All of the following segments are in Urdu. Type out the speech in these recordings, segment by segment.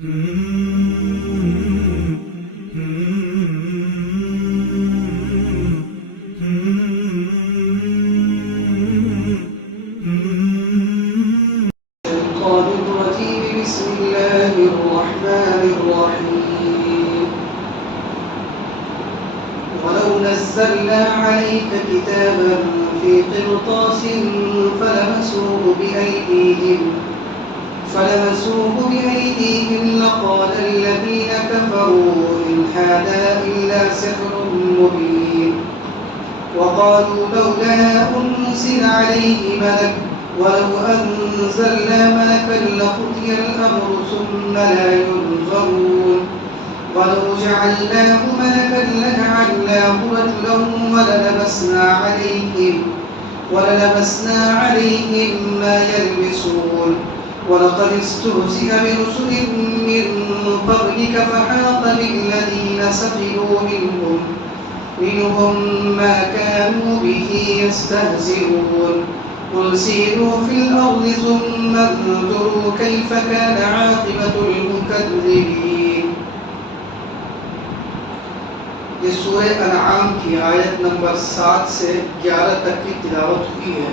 بسم الله الرحمن الرحيم ولو نزلنا عليك كتابا في قرطاس فلمسوه بأيديهم لقال الذين كفروا إن هذا إلا سحر مبين وقالوا لولا أنزل عليه ملك ولو أنزلنا ملكا لقضي الأمر ثم لا ينظرون ولو جعلناه ملكا لجعلناه رجلا وللبسنا عليهم ما يلبسون ولقد استهزئ برسل من قبلك فحاق بالذين سخروا منهم ما كانوا به يستهزئون قل سيروا في الأرض ثم انظروا كيف كان عاقبة المكذبين. یہ سورہ انعام کی آیت نمبر 7 سے 11 تک کی تلاوت ہوئی ہے.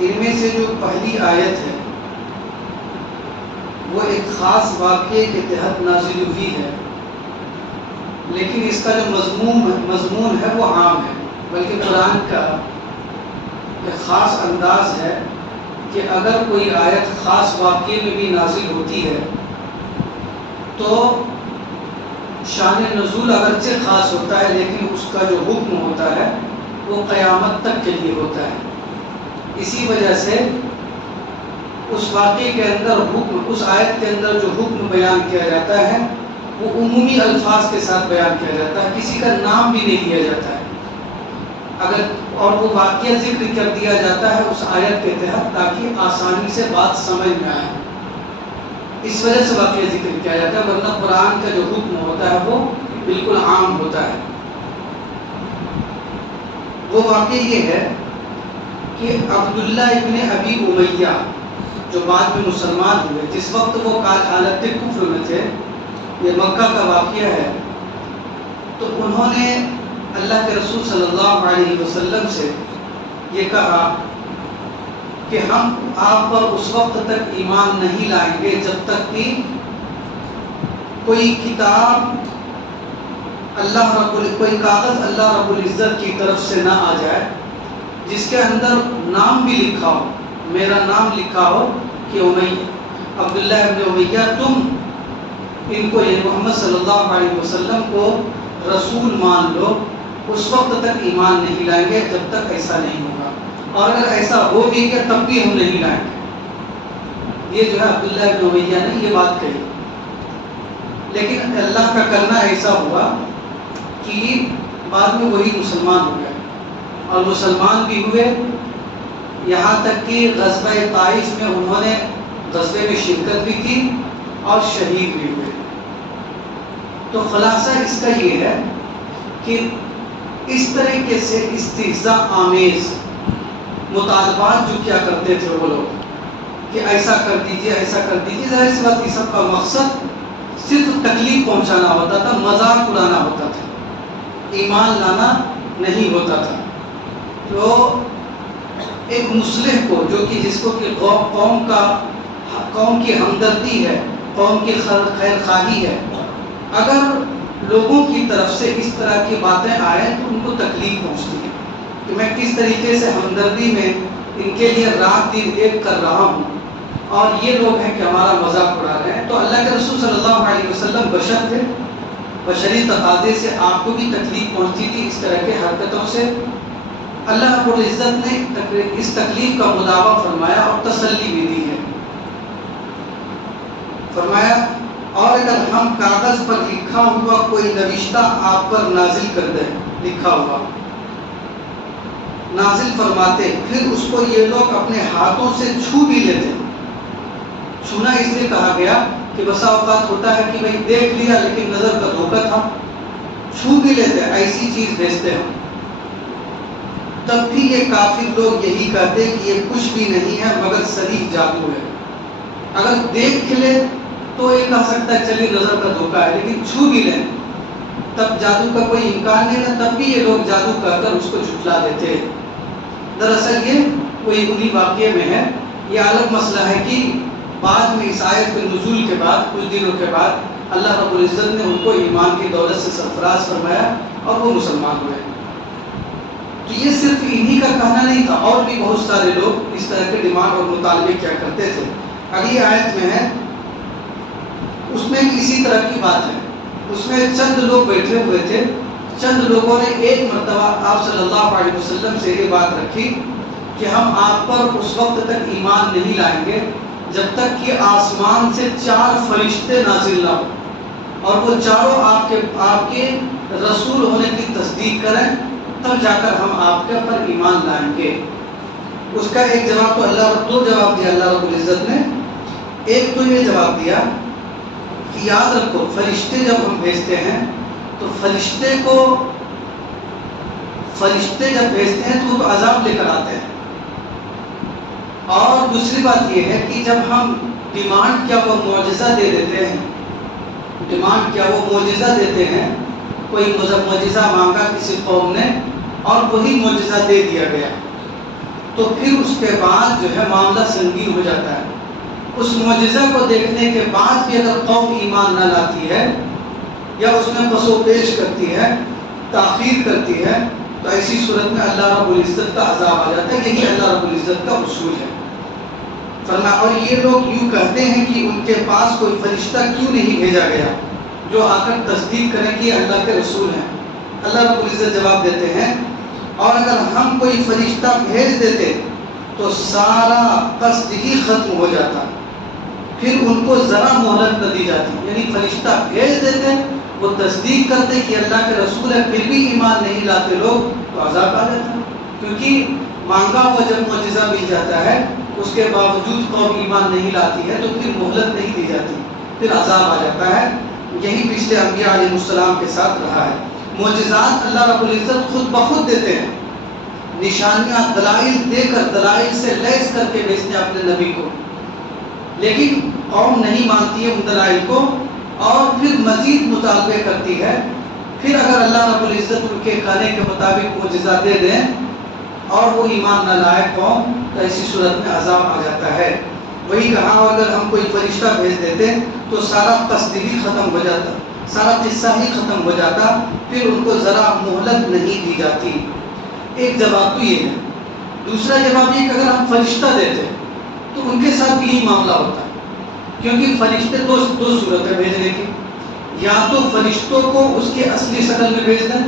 ان میں سے جو پہلی آیت ہے وہ ایک خاص واقعے کے تحت نازل ہوئی ہے، لیکن اس کا جو مضمون ہے وہ عام ہے، بلکہ قرآن کا ایک خاص انداز ہے کہ اگر کوئی آیت خاص واقعے میں بھی نازل ہوتی ہے تو شان نزول اگرچہ خاص ہوتا ہے، لیکن اس کا جو حکم ہوتا ہے وہ قیامت تک کے لیے ہوتا ہے. اسی وجہ سے اس واقعے کے اندر اس آیت کے اندر جو حکم بیان کیا جاتا ہے وہ عمومی الفاظ کے ساتھ بیان کیا جاتا ہے، کسی کا نام بھی نہیں لیا جاتا ہے. اور وہ واقعہ ذکر کر دیا جاتا ہے اس آیت کے تحت تاکہ آسانی سے بات سمجھ میں آئے. اس وجہ سے واقعہ ذکر کیا جاتا ہے، ورنہ قرآن کا جو حکم ہوتا ہے وہ بالکل عام ہوتا ہے. وہ واقعہ یہ ہے کہ عبداللہ ابن ابی امیہ جو بعد میں مسلمان ہوئے، جس وقت وہ حالت کفر میں تھے، یہ مکہ کا واقعہ ہے، تو انہوں نے اللہ کے رسول صلی اللہ علیہ وسلم سے یہ کہا کہ ہم آپ پر اس وقت تک ایمان نہیں لائیں گے جب تک کہ کوئی کتاب کوئی کاغذ اللہ رب العزت کی طرف سے نہ آ جائے جس کے اندر نام بھی لکھا ہو، میرا نام لکھا ہو کہ عبداللہ ابن امیہ تم ان کو یہ محمد صلی اللہ علیہ وسلم کو رسول مان لو، اس وقت تک ایمان نہیں لائیں گے جب تک ایسا نہیں ہوگا، اور اگر ایسا ہو بھی گیا تب بھی ہم نہیں لائیں گے. یہ جو ہے عبداللہ ابن امیہ نے یہ بات کہی. لیکن اللہ کا کرنا ایسا ہوا کہ بعد میں وہی مسلمان ہو گئے، اور مسلمان بھی ہوئے، یہاں تک کہ غزوہ طائف میں انہوں نے غزوے میں شرکت بھی کی اور شہید بھی ہوئے. تو خلاصہ اس کا یہ ہے کہ اس طریقے سے استہزاء آمیز مطالبات جو کیا کرتے تھے وہ لوگ کہ ایسا کر دیجئے، ظاہر سی بات، یہ سب کا مقصد صرف تکلیف پہنچانا ہوتا تھا، مذاق اڑانا ہوتا تھا، ایمان لانا نہیں ہوتا تھا. تو ایک مصلح کو جس کو کہ قوم کی ہمدردی ہے، قوم کی خیر خواہی ہے، اگر لوگوں کی طرف سے اس طرح کی باتیں آئیں تو ان کو تکلیف پہنچتی ہے کہ میں کس طریقے سے ہمدردی میں ان کے لیے رات دن ایک کر رہا ہوں، اور یہ لوگ ہیں کہ ہمارا مذاق اڑا رہے ہیں. تو اللہ کے رسول صلی اللہ علیہ وسلم بشر تھے، بشری تقاضے سے آپ کو بھی تکلیف پہنچتی تھی اس طرح کے حرکتوں سے. اللہ رب العزت نے اس تکلیف کا مداوع فرمایا اور تسلی بھی دی ہے. فرمایا اور اگر ہم کاغذ پر لکھا ہوا کوئی نوشتہ آپ پر نازل کر دیں، لکھا ہوا نازل فرماتے، پھر اس کو یہ لوگ اپنے ہاتھوں سے چھو بھی لیتے. چھونا اس لیے کہا گیا کہ بسا اوقات ہوتا ہے کہ بھئی دیکھ لیا لیکن نظر کا دھوکہ تھا، چھو بھی لیتے، ایسی چیز بھیجتے ہم. تب بھی یہ کافر لوگ یہی کہتے کہ یہ کچھ بھی نہیں ہے مگر صریح جادو ہے. اگر دیکھ لے تو یہ کہہ سکتا ہے چلیے نظر کا دھوکہ ہے، لیکن چھو بھی لیں تب جادو کا کوئی امکان نہیں ہے، تب بھی یہ لوگ جادو کہہ کر اس کو جھٹلا دیتے۔ دراصل یہ کوئی انہی واقعے میں ہے۔ یہ الگ مسئلہ ہے کہ بعد میں اس آیت کے نزول کے بعد کچھ دنوں کے بعد اللہ رب العزت نے ان کو ایمان کی دولت سے سرفراز فرمایا اور وہ مسلمان ہوئے۔ تو یہ صرف انہی کا کہنا نہیں تھا، اور بھی بہت سارے لوگ اس طرح کے ڈیمانڈ اور مطالبے کیا کرتے تھے۔ اگلی آیت میں ہے، اس میں اسی طرح کی بات ہے۔ اس میں چند لوگ بیٹھے ہوئے تھے، چند لوگوں نے ایک مرتبہ آپ صلی اللہ علیہ وسلم سے یہ بات رکھی کہ ہم آپ پر اس وقت تک ایمان نہیں لائیں گے جب تک کہ آسمان سے 4 فرشتے نازل نہ ہوں اور وہ چاروں آپ کے رسول ہونے کی تصدیق کریں، تب جا کر ہم آپ کے پر ایمان لائیں گے۔ اس کا ایک جواب تو دو جواب دیا اللہ رب العزت نے۔ ایک تو یہ جواب دیا کہ یاد رکھو فرشتے جب ہم بھیجتے ہیں تو فرشتے جب بھیجتے ہیں تو وہ تو عذاب لے کر آتے ہیں، اور دوسری بات یہ ہے کہ جب ہم ڈیمانڈ کیا وہ معجزہ دے دیتے ہیں، ڈیمانڈ کیا وہ معجزہ دیتے ہیں، کوئی معجزہ مانگا کسی قوم نے اور وہی معجزہ دے دیا گیا، تو پھر اس کے بعد جو ہے معاملہ سنگین ہو جاتا ہے۔ اس معجزہ کو دیکھنے کے بعد بھی اگر قوم ایمان نہ لاتی ہے یا اس میں پس و پیش کرتی ہے، تاخیر کرتی ہے، تو ایسی صورت میں اللہ رب العزت کا عذاب آ جاتا ہے۔ یہی اللہ رب العزت کا اصول ہے۔ فرمایا اور یہ لوگ یوں کہتے ہیں کہ ان کے پاس کوئی فرشتہ کیوں نہیں بھیجا گیا جو آ کر تصدیق کرے کہ اللہ کے رسول ہیں۔ اللہ رب العزت جواب دیتے ہیں، اور اگر ہم کوئی فرشتہ بھیج دیتے تو سارا قصد ہی ختم ہو جاتا، پھر ان کو ذرا مہلت نہ دی جاتی۔ یعنی فرشتہ بھیج دیتے، وہ تصدیق کرتے کہ اللہ کے رسول ہے، پھر بھی ایمان نہیں لاتے لوگ، تو عذاب آ جاتا ہے۔ کیونکہ مانگا ہوا جب معجزہ مل جاتا ہے اس کے باوجود قوم ایمان نہیں لاتی ہے تو پھر مہلت نہیں دی جاتی، پھر عذاب آ جاتا ہے۔ یہی پچھلے انبیاء علیہ السلام کے ساتھ رہا ہے۔ معجزات اللہ رب العزت خود بخود دیتے ہیں، نشانیاں دلائل دے کر، دلائل سے لیس کر کے بھیجتے ہیں اپنے نبی کو، لیکن قوم نہیں مانتی ہے ان دلائل کو اور پھر مزید مطالبے کرتی ہے۔ پھر اگر اللہ رب العزت ان کے کہنے کے مطابق معجزہ دے دیں اور وہ ایمان نہ لائے قوم، تو ایسی صورت میں عذاب آ جاتا ہے۔ وہی کہا اگر ہم کوئی فرشتہ بھیج دیتے تو سارا قصد ہی ختم ہو جاتا، سارا قصہ ہی ختم ہو جاتا، پھر ان کو ذرا مہلت نہیں دی جاتی۔ ایک جواب تو یہ ہے۔ دوسرا جواب یہ کہ اگر ہم فرشتہ دیتے تو ان کے ساتھ بھی یہی معاملہ ہوتا، کیونکہ فرشتے دو صورت ہے بھیجنے کی، یا تو فرشتوں کو اس کے اصلی شکل میں بھیج دیں،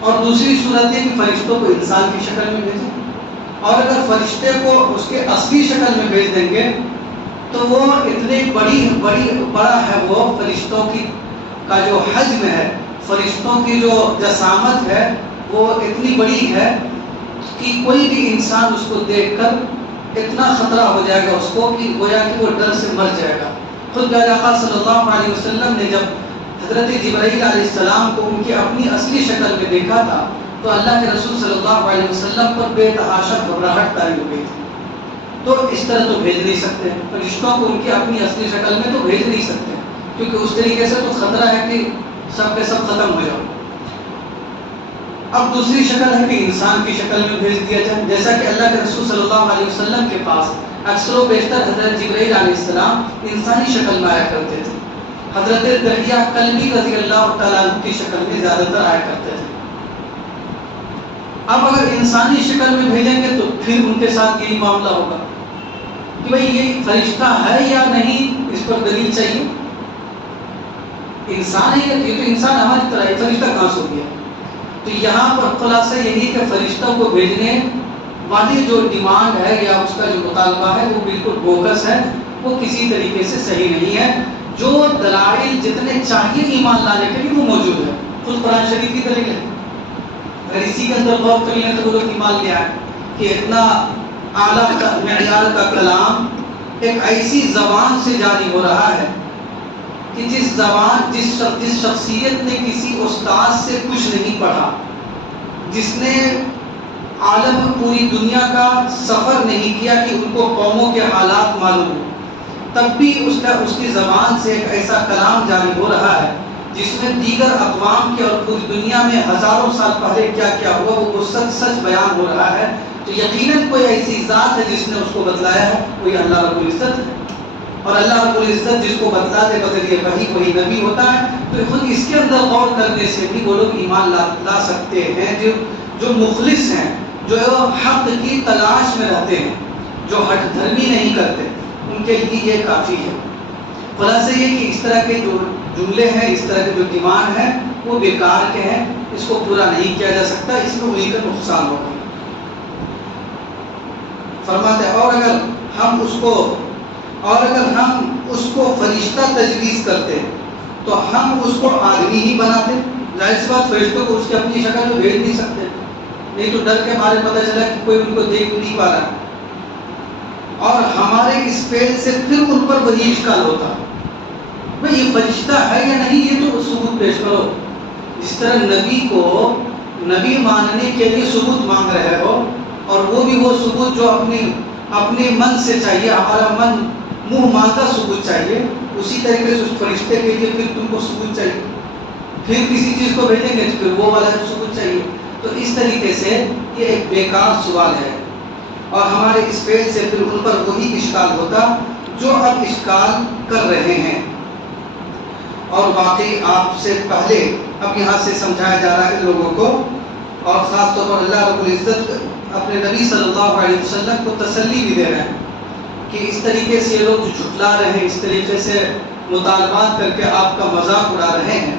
اور دوسری صورت یہ کہ فرشتوں کو انسان کی شکل میں بھیجیں۔ اور اگر فرشتے کو اس کے اصلی شکل میں بھیج دیں گے تو وہ اتنے بڑا ہے، وہ فرشتوں کی کا جو حجم ہے، فرشتوں کی جو جسامت ہے وہ اتنی بڑی ہے کہ کوئی بھی انسان اس کو دیکھ کر اتنا خطرہ ہو جائے گا اس کو کہ گویا کہ وہ ڈر سے مر جائے گا۔ خود پیارے آقا صلی اللہ علیہ وسلم نے جب حضرت جبرائیل علیہ السلام کو ان کی اپنی اصلی شکل میں دیکھا تھا تو اللہ کے رسول صلی اللہ علیہ وسلم پر بے تحاشا گھبراہٹ طاری ہو گئی تھی۔ تو اس طرح تو بھیج نہیں سکتے، فرشتوں کو ان کی اپنی اصلی شکل میں تو بھیج نہیں سکتے، کیونکہ اس طریقے سے تو خطرہ ہے کہ سب کے سب ختم ہو جاؤ۔ اب دوسری شکل ہے کہ انسان کی شکل میں بھیج دیا جائے، جیسا کہ اللہ کے رسول صلی اللہ علیہ وسلم کے پاس اکثر و بیشتر حضرت جبرائیل علیہ السلام انسانی شکل میں آیا کرتے تھے۔ حضرت دحیہ کلبی رضی اللہ تعالیٰ عنہ کی شکل میں زیادہ تر آیا کرتے تھے۔ اب اگر انسانی شکل میں بھیجیں گے تو پھر ان کے ساتھ یہی معاملہ ہوگا کہ بھئی یہ فرشتہ ہے یا نہیں، اس پر دلیل چاہیے۔ انسان ہے، یہ تو انسان ہماری طرح ہے، فرشتہ کہاں سے ہو گیا؟ تو یہاں پر خلاصہ یہی کہ فرشتوں کو بھیجنے والی جو ڈیمانڈ ہے یا اس کا جو مطالبہ ہے وہ بالکل بوکس ہے، وہ کسی طریقے سے صحیح نہیں ہے۔ جو دلائل جتنے چاہیے ایمان لانے کے لیے وہ موجود ہے، خود قرآن شریف کی دلیل ہے۔ اگر اسی کے اندر غور کر لیں تو وہ لوگ ایمان لے آئے کہ اتنا اعلیٰ معیار کا کلام ایک ایسی زبان سے جاری ہو رہا ہے کہ جس شخصیت نے کسی استاد سے کچھ نہیں پڑھا، جس نے عالم پوری دنیا کا سفر نہیں کیا کہ ان کو قوموں کے حالات معلوم ہو، تب بھی اس کی زبان سے ایک ایسا کلام جاری ہو رہا ہے جس میں دیگر اقوام کے اور پوری دنیا میں ہزاروں سال پہلے کیا کیا ہوا وہ سچ سچ بیان ہو رہا ہے، تو یقیناً کوئی ایسی ذات ہے جس نے اس کو بتلایا ہے، کوئی اللہ رب العزت ہے۔ اور اللہ رب العزت جس کو بتلا دے بذریعہ وہی نبی ہوتا ہے، تو خود اس کے اندر غور کرنے سے بھی وہ لوگ ایمان لا سکتے ہیں جو مخلص ہیں، جو حق کی تلاش میں رہتے ہیں، جو ہٹ دھرمی نہیں کرتے، ان کے لیے یہ کافی ہے۔ خلاصہ یہ کہ اس طرح کے جو جملے ہیں، اس طرح کے جو ڈیمانڈ ہیں وہ بیکار کے ہیں، اس کو پورا نہیں کیا جا سکتا، اس میں انہیں کا نقصان ہوگا۔ فرماتے ہیں اور اگر ہم اس کو فرشتہ تجویز کرتے تو ہم اس کو آدمی ہی بناتے، ظاہر سی بات فرشتوں کو اس کی اپنی شکل میں بھیج نہیں سکتے، نہیں تو ڈر کے مارے پتہ چلا کہ کوئی ان کو دیکھ نہیں پا رہا، اور ہمارے اس فعل سے پھر ان پر وہی اشکال ہوتا، بھئی یہ فرشتہ ہے یا نہیں، یہ تو ثبوت پیش کرو۔ اس طرح نبی کو نبی ماننے کے لیے ثبوت مانگ رہے ہو، اور وہ بھی وہ ثبوت جو اپنے من سے چاہیے، ہمارا من منہ مانگا ثبوت چاہیے، اسی طریقے سے اس فرشتے کے لیے پھر تم کو ثبوت چاہیے، پھر کسی چیز کو بھیجیں گے تو پھر وہ والا ثبوت چاہیے، تو اس طریقے سے یہ ایک بیکار سوال ہے، اور ہمارے اس فعل سے پھر ان پر وہی اشکال ہوتا جو اب اشکال کر رہے ہیں۔ اور باقی آپ سے پہلے اب یہاں سے سمجھایا جا رہا ہے ان لوگوں کو، اور خاص طور پر اللہ رب العزت اپنے نبی صلی اللہ علیہ وسلم کو تسلی بھی دے رہے ہیں کہ اس طریقے سے یہ لوگ جو جھٹلا رہے ہیں، اس طریقے سے مطالبات کر کے آپ کا مذاق اڑا رہے ہیں،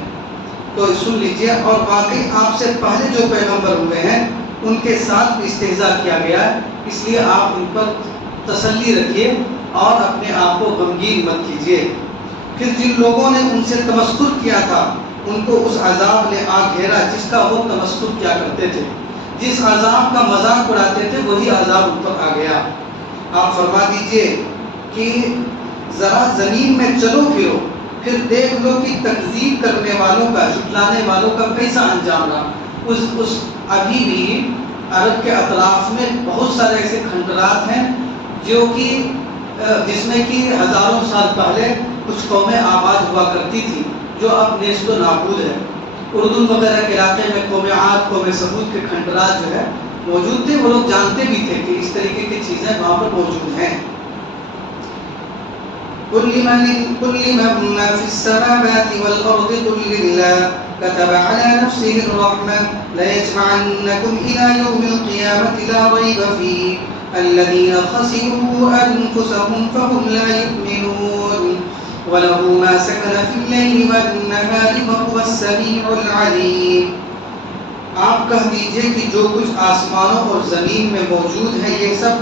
تو سن لیجئے۔ اور باقی آپ سے پہلے جو پیغمبر ہوئے ہیں ان کے ساتھ بھی استہزاء کیا گیا ہے، اس لیے آپ ان پر تسلی رکھیے اور اپنے آپ کو غمگین مت کیجیے۔ پھر جن لوگوں نے ان سے تمسخر کیا تھا ان کو اس عذاب نے آ گھیرا جس کا وہ تمسخر کیا کرتے تھے، جس عذاب کا مذاق اڑاتے تھے وہی عذاب ان پر آ گیا۔ آپ فرما دیجئے کہ ذرا زمین میں چلو پھرو، پھر دیکھ لو کہ تکذیب کرنے والوں کا، جھٹلانے والوں کا کیسا انجام رہا۔ اس ابھی بھی عرب کے اطراف میں بہت سارے ایسے کھنڈرات ہیں جو کہ جس میں کہ ہزاروں سال پہلے کچھ قومیں آباد ہوا کرتی تھی جو اب نیست و نابود ہے۔ اردن وغیرہ کے علاقے میں قوم عاد، قوم ثمود کے کھنڈرات جو ہے موجود تھے، وہ لوگ جانتے بھی تھے کہ اس طریقے کی چیزیں وہاں پر موجود ہیں۔ قل لمن ما في السماوات والأرض قل لله كتب على نفسه الرحمة ليجمعنكم إلى يوم القيامة لا ريب فيه الذين خسروا أنفسهم فهم لا يؤمنون وله ما سكن في الليل والنهار وهو السميع العليم۔ آپ کہہ دیجئے کہ جو کچھ آسمانوں اور زمین میں موجود ہے یہ سب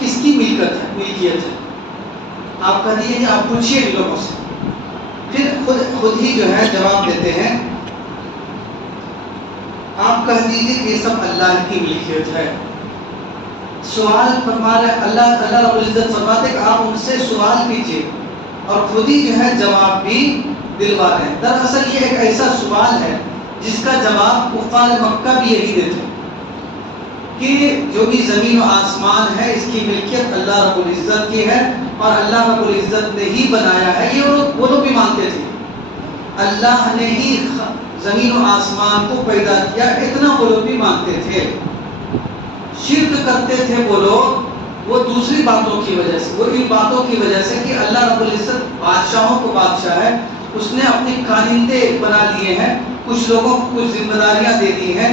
کس کی ملکیت ہے؟ آپ کہہ دیجئے کہ آپ پوچھئے ان لوگوں سے، پھر خود ہی جو ہے جواب دیتے ہیں۔ آپ کہہ دیجئے کہ یہ سب اللہ کی ملکیت ہے۔ سوال فرما رہے اللہ رب العزت فرماتے کہ آپ ان سے سوال کیجئے اور خود ہی جو ہے جواب بھی دلوا رہے ہیں۔ دراصل یہ ایک ایسا سوال ہے جس کا جواب کفار مکہ بھی یہی دیتے ہیں کہ جو بھی زمین و آسمان ہے اس کی ملکیت اللہ رب العزت کی ہے اور اللہ رب العزت نے ہی بنایا ہے، یہ وہ لوگ بھی مانتے تھے، اللہ نے ہی زمین و آسمان کو پیدا کیا، اتنا وہ لوگ بھی مانتے تھے۔ شرک کرتے تھے وہ لوگ وہ دوسری باتوں کی وجہ سے، وہ ان باتوں کی وجہ سے کہ اللہ رب العزت بادشاہوں کو بادشاہ ہے، اس نے اپنے کانندے بنا لیے ہیں، کچھ لوگوں کو کچھ ذمہ داریاں دے دی ہیں،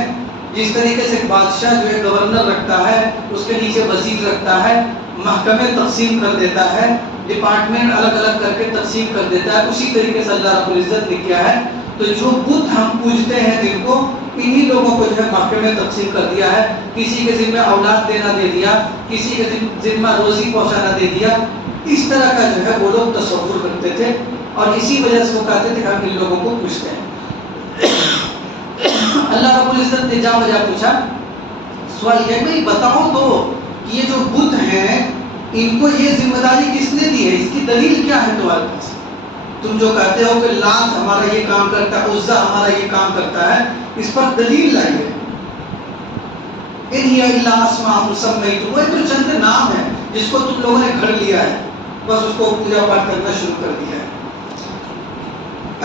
جس طریقے سے بادشاہ جو ہے گورنر رکھتا ہے، اس کے نیچے وزیر رکھتا ہے، محکمے تقسیم کر دیتا ہے، ڈپارٹمنٹ الگ الگ کر کے تقسیم کر دیتا ہے، اسی طریقے سے اللہ رب العزت نے کیا ہے۔ تو جو بت ہم پوجتے ہیں جن کو، انہی لوگوں کو جو ہے محکمے تقسیم کر دیا ہے، کسی کے ذمہ اولاد دینا دے دیا، کسی کے ذمہ روزی پہنچانا دے دیا، اس طرح کا جو ہے وہ لوگ تصور کرتے تھے، اور اسی وجہ سے وہ کہتے تھے کہ ہم ان لوگوں کو پوچھتے ہیں۔ اللہ رب العزت نے جا بجا پوچھا، سوال یہ بھائی بتاؤ تو کہ یہ جو بت ہیں ان کو یہ ذمہ داری کس نے دی ہے، اس کی دلیل کیا ہے تمہارے پاس؟ تم جو کہتے ہو کہ لات ہمارا یہ کام کرتا ہے، عزا ہمارا یہ کام کرتا ہے، اس پر دلیل لائیے۔ ان ہی الا اسماء سمیتموها، وہ تو چند نام ہے جس کو تم لوگوں نے گھڑ لیا ہے، بس اس کو پوجا پاٹ کرنا شروع کر دیا ہے۔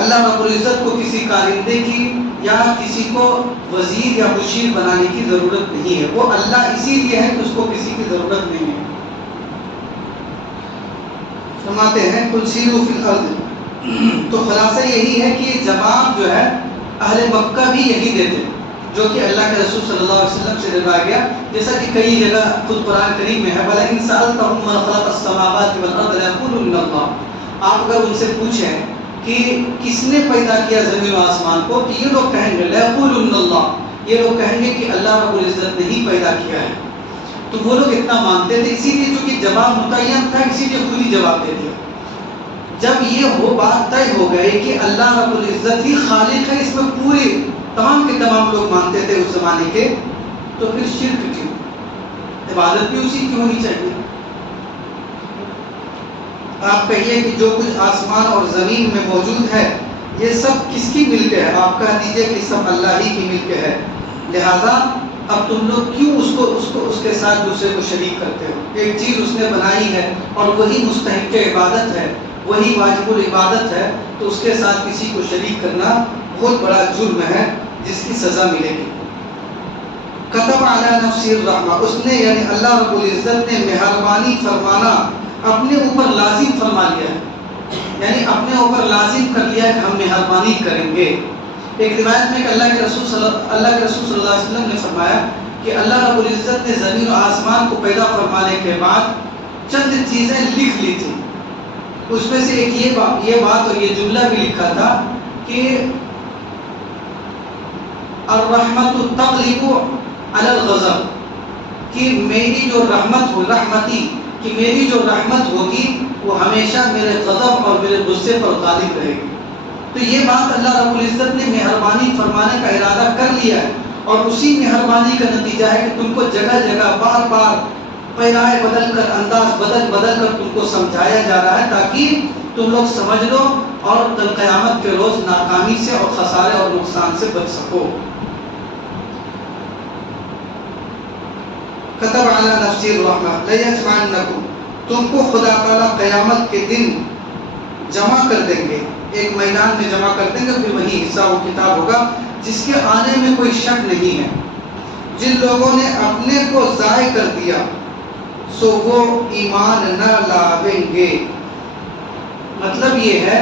اللہ رب العزت کو کسی کارندے کی یا کسی کو وزیر یا مشیر بنانے کی ضرورت نہیں ہے، وہ اللہ اسی لیے ہے کہ اس کو کسی کی ضرورت نہیں ہے۔ فرماتے ہیں قل سیروا فی الارض، تو خلاصہ یہی ہے کہ جواب جو ہے اہل مکہ بھی یہی دیتے جو کہ اللہ کے رسول صلی اللہ علیہ وسلم سے روایت گیا، جیسا کہ کئی جگہ خود قرآن کریم میں ہے وَلَئِن سَأَلْتَهُم مَّنْ خَلَقَ السَّمَاوَاتِ وَالْأَرْضَ لَيَقُولُنَّ اللَّهُ، آپ اگر ان سے پوچھیں کہ کس نے پیدا کیا زمین و آسمان کو، تو یہ لوگ کہیں گے لَيَقُولُنَّ اللَّهُ، یہ لوگ کہیں گے کہ اللہ رب العزت نے ہی پیدا کیا ہے۔ تو وہ لوگ اتنا مانتے تھے، اسی لیے جو کہ جواب متعین تھا اسی لیے خود ہی جواب دے دیا۔ جب یہ وہ بات طے ہو گئی کہ اللہ رب العزت ہی خالق ہے، اس میں پورے تمام کے تمام لوگ مانتے تھے اس زمانے کے، تو پھر شرک کیوں؟ عبادت بھی اسی کی ہونی چاہیے۔ آپ کہیے کہ جو کچھ آسمان اور زمین میں موجود ہے یہ سب کس کی ملک ہے؟ آپ کہہ دیجئے کہ سب اللہ ہی کی ملک ہے، لہذا اب تم لوگ کیوں اس کے ساتھ دوسرے کو شریک کرتے ہو؟ ایک چیز اس نے بنائی ہے اور وہی مستحق عبادت ہے، وہی واجب العبادت ہے، تو اس کے ساتھ کسی کو شریک کرنا بہت بڑا جرم ہے جس کی سزا ملے گی۔ کتب علی نفسہ الرحمہ، اس نے یعنی اللہ رب العزت نے مہربانی فرمانا اپنے اوپر لازم فرما لیا ہے، یعنی اپنے اوپر لازم کر لیا کہ ہم مہربانی کریں گے۔ ایک روایت میں کہ اللہ کے رسول صلی اللہ علیہ وسلم نے فرمایا کہ اللہ رب العزت نے زمین و آسمان کو پیدا فرمانے کے بعد چند چیزیں لکھ لی تھی، اس میں سے ایک یہ بات اور یہ جملہ بھی لکھا تھا کہ الرحمت تغلب علی الغضب، کہ میری جو رحمت ہو رحمتی کہ میری جو رحمت ہوگی وہ ہمیشہ میرے غضب اور میرے غصے پر غالب رہے گی۔ تو یہ بات اللہ رب العزت نے مہربانی فرمانے کا ارادہ کر لیا ہے، اور اسی مہربانی کا نتیجہ ہے کہ تم کو جگہ جگہ بار بار پیرائے بدل کر انداز بدل کر تم کو سمجھایا جا رہا ہے تاکہ تم لوگ سمجھ لو اور کل قیامت کے روز ناکامی سے اور خسارے اور نقصان سے بچ سکو۔ کتب علی نفسہ الرحمہ لیجمعنکم، تم کو خدا تعالیٰ قیامت کے دن جمع کر دیں گے، ایک میدان میں جمع کر دیں گے، پھر وہی حساب و کتاب ہوگا جس کے آنے میں کوئی شک نہیں ہے۔ جن لوگوں نے اپنے کو ضائع کر دیا سو وہ ایمان نہ لاویں گے۔ مطلب یہ ہے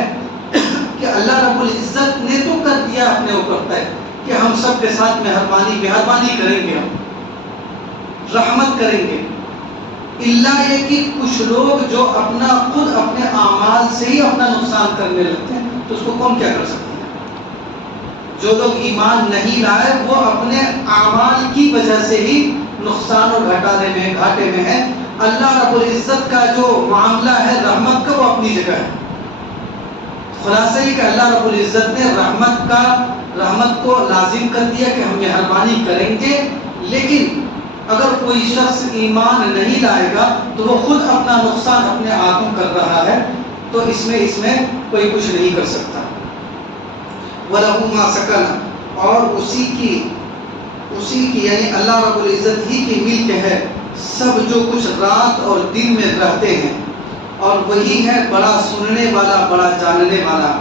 کہ اللہ رب العزت نے تو کر دیا اپنے اوپر طے کہ ہم سب کے ساتھ مہربانی کریں گے، ہم رحمت کریں گے، اللہ یہ کہ کچھ لوگ جو خود اپنے اعمال سے ہی اپنا نقصان کرنے لگتے ہیں، تو اس کو کون کیا کر سکتے ہیں؟ جو لوگ ایمان نہیں لائے وہ اپنے اعمال کی وجہ سے ہی نقصان اور گھاٹے میں ہے۔ اللہ رب العزت کا جو معاملہ ہے رحمت کا، وہ اپنی جگہ ہے۔ خلاصہ یہ کہ اللہ رب العزت نے رحمت کو لازم کر دیا کہ ہم مہربانی کریں گے، لیکن اگر کوئی شخص ایمان نہیں لائے گا تو وہ خود اپنا نقصان اپنے ہاتھوں کر رہا ہے، تو اس میں کوئی کچھ نہیں کر سکتا۔ وَلَهُ مَا سَكَنَ، اور اسی کی یعنی اللہ رب العزت ہی کی ملک ہے سب جو کچھ رات اور دن میں رہتے ہیں، اور وہی ہے بڑا سننے والا بڑا جاننے والا۔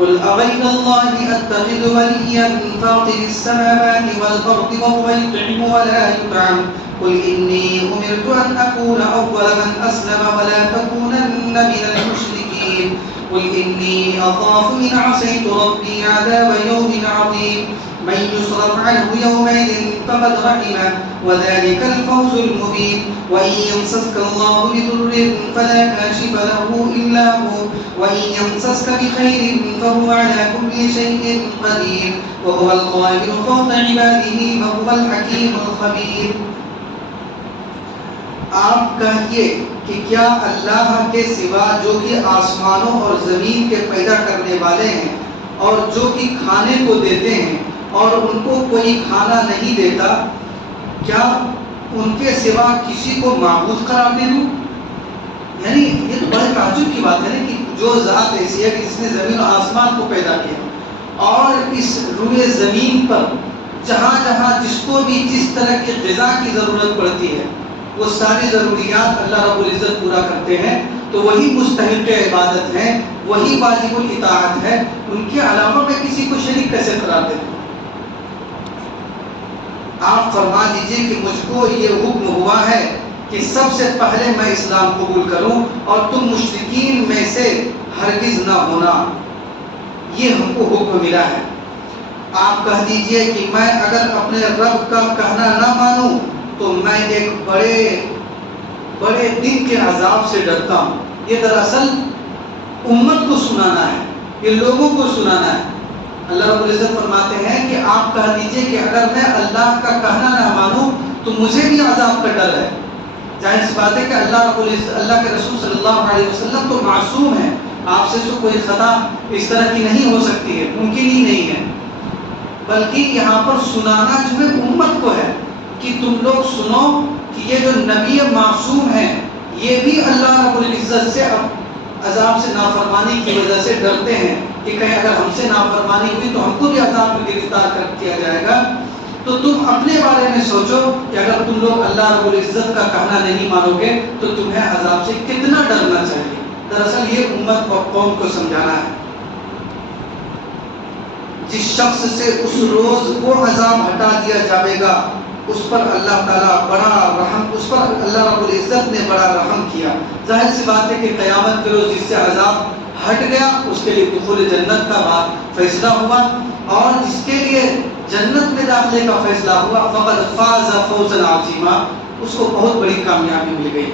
قل أغير الله أتخذ وليا فاطر السماوات والأرض وهو يطعم ولا يطعم قل إني أمرت أن أكون أول من أسلم ولا تكونن من المشركين قل إني أخاف إن عصيت ربي عذاب يوم عظيم من يصرف عنه يومئذ فقد رحمه وذلك الفوز المبين وإن يمسسك الله بضر فلا كاشف له إلا هو وإن يمسسك بخير فهو على كل شيء قدير وهو القاهر فوق عباده وهو الحكيم الخبير۔ آپ کہیے کہ کیا اللہ کے سوا جو کہ آسمانوں اور زمین کے پیدا کرنے والے ہیں اور جو کہ کھانے کو دیتے ہیں اور ان کو کوئی کھانا نہیں دیتا، کیا ان کے سوا کسی کو معبود قرار دے دوں؟ یعنی یہ تو بڑے تعجب کی بات ہے کہ جو ذات ایسی ہے کہ جس نے زمین و آسمان کو پیدا کیا اور اس روئے زمین پر جہاں جہاں جس کو بھی جس طرح کی غذا کی ضرورت پڑتی ہے وہ ساری ضروریات اللہ رب العزت پورا کرتے ہیں، تو وہی مستحق عبادت ہے، وہی واجب الاطاعت ہے، ان کے علاوہ میں کسی کو شریک کیسے قرار دیتا ہوں؟ آپ فرما دیجئے کہ مجھ کو یہ حکم ہوا ہے کہ سب سے پہلے میں اسلام قبول کروں اور تم مشرکین میں سے ہرگز نہ ہونا، یہ ہم کو حکم ملا ہے۔ آپ کہہ دیجئے کہ میں اگر اپنے رب کا کہنا نہ مانوں تو میں ایک بڑے دن کے عذاب سے ڈرتا ہوں۔ یہ دراصل امت کو سنانا ہے، یہ لوگوں کو سنانا ہے۔ اللہ رب العزت فرماتے ہیں کہ آپ کہہ دیجئے کہ اگر میں اللہ کا کہنا نہ مانوں تو مجھے بھی عذاب کا ڈر ہے۔ ظاہر سی بات ہے کہ اللہ کے رسول صلی اللہ علیہ وسلم تو معصوم ہے، آپ سے تو کوئی خطا اس طرح کی نہیں ہو سکتی ہے، ممکن ہی نہیں ہے، بلکہ یہاں پر سنانا جو ہے امت کو ہے کہ تم لوگ سنو کہ یہ جو نبی معصوم ہے یہ بھی اللہ رب العزت سے عذاب سے نافرمانی کی وجہ سے ڈرتے ہیں کہ کہیں اگر ہم سے نافرمانی ہوئی تو ہم کو بھی عذاب میں گرفتار کر دیا جائے گا۔ تو تم اپنے بارے میں سوچو کہ اگر تم لوگ اللہ رب العزت کا کہنا نہیں مانو گے تو تمہیں عذاب سے کتنا ڈرنا چاہیے۔ دراصل یہ امت اور قوم کو سمجھانا ہے۔ جس شخص سے اس روز وہ عذاب ہٹا دیا جائے گا اس پر اللہ تعالیٰ بڑا رحم، اس پر اللہ رب العزت نے بڑا رحم کیا۔ ظاہر سی بات ہے کہ قیامت کے روز جس سے عذاب ہٹ گیا اس کے لیے دخول جنت کا بات فیصلہ ہوا، اور جس کے لیے جنت میں داخلے کا فیصلہ ہوا فقد فاز فوزا عظیما، اس کو بہت بڑی کامیابی مل گئی،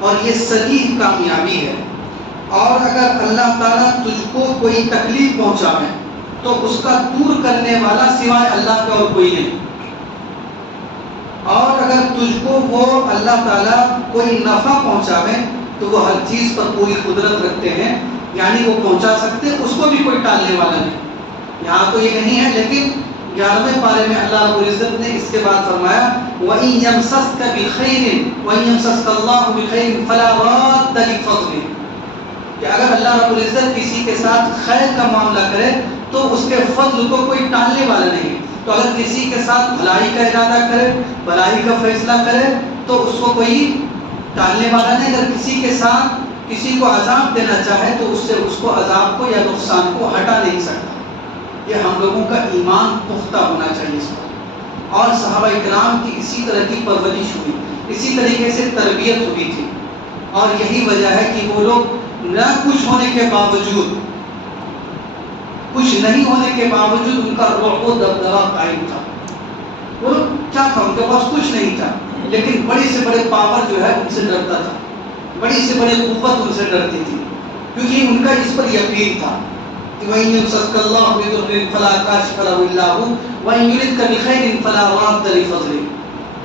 اور یہ صحیح کامیابی ہے۔ اور اگر اللہ تعالیٰ تجھ کو کوئی تکلیف پہنچاوے تو اس کا دور کرنے والا سوائے اللہ کا اور کوئی نہیں، اور اگر تجھ کو وہ اللہ تعالیٰ کوئی نفع پہنچاوے تو وہ ہر چیز پر پوری قدرت رکھتے ہیں، یعنی وہ پہنچا سکتے، اس کو بھی کوئی ٹالنے والا نہیں۔ یہاں تو یہ نہیں ہے، لیکن 11ویں پارے میں اللہ رب العزت نے اس کے بعد فرمایا وَإِن يَمْسَسْكَ بِخَيْرٍ وَإِن يَمْسَسْكَ اللَّهُ بِخَيْرٍ فَلَا رَادَّ لِفَضْلِهِ، کہ اگر اللہ رب العزت کسی کے ساتھ خیر کا معاملہ کرے تو اس کے فضل کو کوئی ٹالنے والا نہیں۔ تو اگر کسی کے ساتھ بھلائی کا ارادہ کرے، بھلائی کا فیصلہ کرے تو اس کو کوئی ٹالنے والا نہیں۔ اگر کسی کے ساتھ کسی کو عذاب دینا چاہے تو اس سے اس کو عذاب کو یا نقصان کو ہٹا نہیں سکتا۔ یہ ہم لوگوں کا ایمان پختہ ہونا چاہیے اس پر، اور صحابہ کرام کی اسی طرح کی پرورش ہوئی، اسی طریقے سے تربیت ہوئی تھی، اور یہی وجہ ہے کہ وہ لوگ نہ کچھ ہونے کے باوجود، کچھ نہیں ہونے کے باوجود ان کا رعب و دبدبہ قائم تھا۔ وہ کیا تھا، ان کے پاس کچھ نہیں تھا لیکن بڑی سے بڑے پاور جو ہے ان سے ڈرتا تھا، بڑی سے بڑی قوت ان سے ڈرتی تھی، کیونکہ ان کا اس پر یقین تھا کہ وَإِن يَمْسَسْكَ اللَّهُ بِضُرٍّ فَلَا كَاشِفَ لَهُ إِلَّا هُوَ وَإِن يُرِدْكَ بِخَيْرٍ فَلَا رَادَّ لِفَضْلِهِ،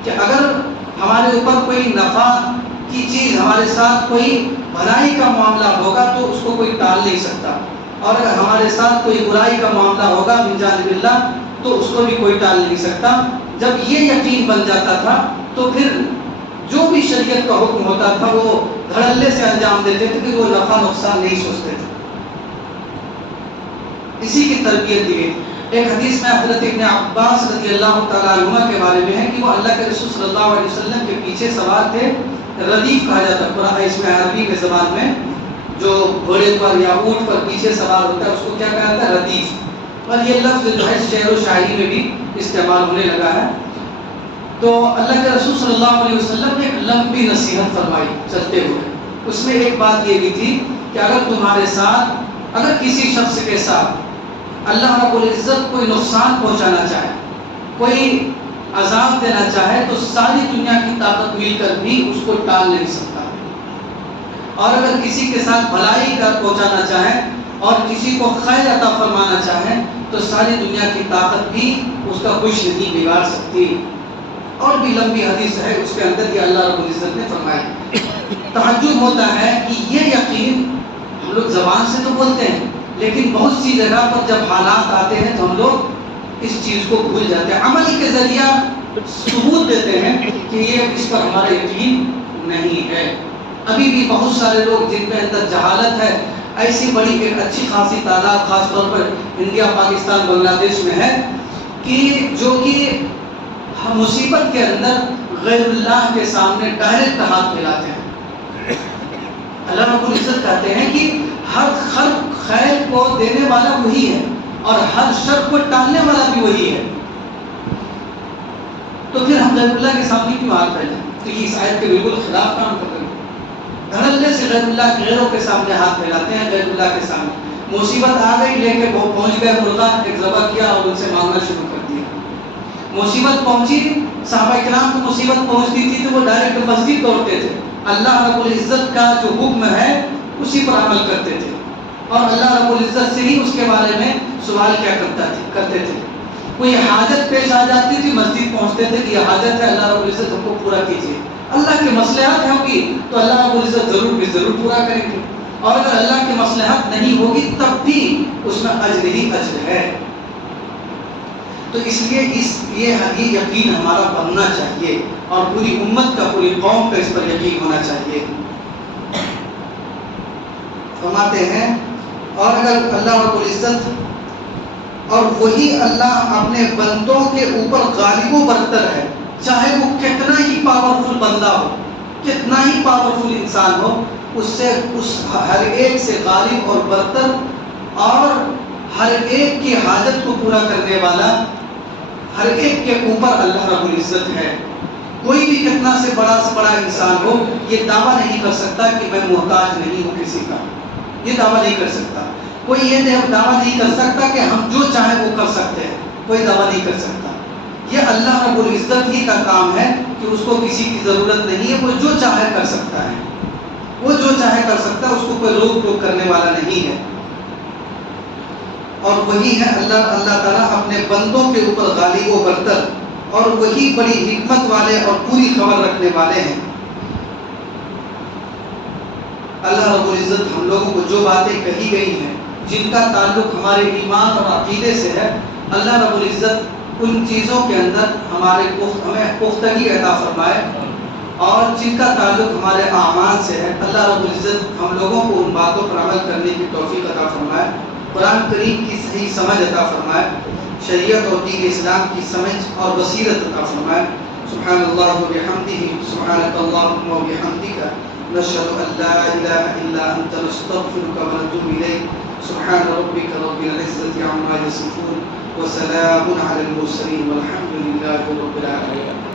کہ اگر ہمارے اوپر کوئی نفع کی چیز، ہمارے ساتھ کوئی بھلائی کا معاملہ ہوگا تو اس کو کوئی ٹال نہیں سکتا، اور اگر ہمارے ساتھ کوئی برائی کا معاملہ ہوگا من جانب اللہ تو اس کو بھی کوئی ٹال نہیں سکتا۔ جب یہ یقین بن جاتا تھا تو پھر جو بھی شریعت کا حکم ہوتا تھا وہ دھڑلے سے انجام دیتے تھے، کہ وہ نفع نقصان نہیں سوچتے تھے۔ اسی کی تربیت دی گئی۔ ایک حدیث میں حضرت ابن عباس رضی اللہ تعالیٰ عنہ کے بارے میں ہے کہ وہ اللہ کے رسول صلی اللہ علیہ وسلم کے پیچھے سوار تھے، ردیف کہا جاتا ہے قرآن اس میں عربی میں زبان میں، جو گھوڑے پر یا اونٹ پر پیچھے سوار ہوتا ہے اس کو کیا کہا جاتا ہے، ردیف، اور یہ لفظ جو ہے شعر و شاعری میں بھی استعمال ہونے لگا ہے۔ تو اللہ کے رسول صلی اللہ علیہ وسلم نے ایک لمبی نصیحت فرمائی چلتے ہوئے، اس میں ایک بات یہ بھی تھی کہ اگر تمہارے ساتھ، اگر کسی شخص کے ساتھ اللہ رب العزت کوئی نقصان پہنچانا چاہے، کوئی عذاب دینا چاہے تو ساری دنیا کی طاقت مل کر بھی اس کو ٹال نہیں سکتا، اور اگر کسی کے ساتھ بھلائی کا پہنچانا چاہے اور کسی کو خیر عطا فرمانا چاہے تو ساری دنیا کی طاقت بھی اس کا کچھ نہیں بگاڑ سکتی۔ اور بھی لمبی حدیث ہے، اس کے اندر یہ اللہ رب العزت نے فرمایا۔ تعجب ہوتا ہے کہ یہ یقین ہم لوگ زبان سے تو بولتے ہیں لیکن بہت سی جگہ پر جب حالات آتے ہیں تو ہم لوگ اس چیز کو بھول جاتے ہیں، عمل کے ذریعہ ثبوت دیتے ہیں کہ یہ اس پر ہمارا یقین نہیں ہے۔ ابھی بھی بہت سارے لوگ جن کے اندر جہالت ہے، ایسی بڑی ایک اچھی خاصی تعداد خاص طور پر انڈیا، پاکستان، بنگلہ دیش میں ہے کہ جو کہ مصیبت کے اندر غیر اللہ کے سامنے ڈائریکٹ ہاتھ پھیلاتے ہیں. اللہ رب العزت کہتے ہیں کہ ہر خیر کو دینے والا وہی ہے اور ہر شر کو ٹالنے والا بھی وہی ہے. تو پھر ہم غیر اللہ کے سامنے کیوں ہاتھ پھیلائیں؟ تو یہ اس آیت کے بالکل خلاف کام کر رہے ہیں. دھڑلے سے غیر اللہ کے غیروں کے سامنے ہاتھ پھیلاتے ہیں. غیر اللہ کے سامنے مصیبت آ گئی، لے کے پہنچ گئے مرغا، ایک ذبح کیا اور ان سے مانگنا شروع کر دیا. مصیبت پہنچی، صحابہ کرام کو مصیبت پہنچتی تھی تو وہ ڈائریکٹ مسجد دوڑتے تھے. اللہ رب العزت کا جو حکم ہے اسی پر عمل کرتے تھے اور اللہ رب العزت سے ہی اس کے بارے میں سوال کیا کرتے تھے. کوئی حاجت پیش آ جاتی تھی، مسجد پہنچتے تھے کہ یہ حاجت ہے، اللہ رب العزت ہم کو پورا کیجیے. اللہ کے مصلحت ہوگی تو اللہ رب العزت ضرور پورا کریں گے، اور اگر اللہ کی مصلحت نہیں ہوگی تب بھی اس میں اجر ہی اجر ہے. تو اس لیے یہ یقین ہمارا بننا چاہیے اور پوری امت کا، پوری قوم کا اس پر یقین ہونا چاہیے. فرماتے ہیں اور اگر اللہ رب العزت اور وہی اللہ اپنے بندوں کے اوپر غالب و برتر ہے، چاہے وہ کتنا ہی پاورفل بندہ ہو، کتنا ہی پاورفل انسان ہو، اس ہر ایک سے غالب اور برتر اور ہر ایک کی حاجت کو پورا کرنے والا ہر ایک کے اوپر اللہ رب العزت ہے. کوئی بھی کتنا سے بڑا انسان ہو یہ دعویٰ نہیں کر سکتا کہ میں محتاج نہیں ہوں کسی کا. یہ دعویٰ نہیں کر سکتا. کوئی یہ دعویٰ نہیں کر سکتا کہ ہم جو چاہیں وہ کر سکتے ہیں. کوئی دعویٰ نہیں کر سکتا. یہ اللہ رب العزت ہی کا کام ہے کہ اس کو کسی کی ضرورت نہیں ہے. وہ جو چاہے کر سکتا ہے. وہ جو چاہے کر سکتا ہے، اس کو کوئی روک ٹوک کرنے والا نہیں ہے. اور وہی ہے اللہ تعالیٰ اپنے بندوں کے اوپر غالب و برتر اور وہی بڑی حکمت والے اور پوری خبر رکھنے والے ہیں. اللہ رب العزت ہم لوگوں کو جو باتیں کہی گئی ہیں جن کا تعلق ہمارے ایمان اور عقیدے سے ہے، اللہ رب العزت ان چیزوں کے اندر ہمیں پختگی عطا فرمائے، اور جن کا تعلق ہمارے اعمال سے ہے اللہ رب العزت ہم لوگوں کو ان باتوں پر عمل کرنے کی توفیق عطا فرمائے. قرآن کریم کی صحیح سمجھ عطا فرمائے، شریعت اور دین اسلام کی سمجھ اور بصیرت عطا فرمائے. سبحان اللہ و بحمدہ، سبحانک اللہم و بحمدک، نشہد ان لا الہ الا انت، نستغفرک و نتوب الیک. سبحان ربک رب العزۃ عما یصفون وسلام علی المرسلین والحمد للہ رب العالمین.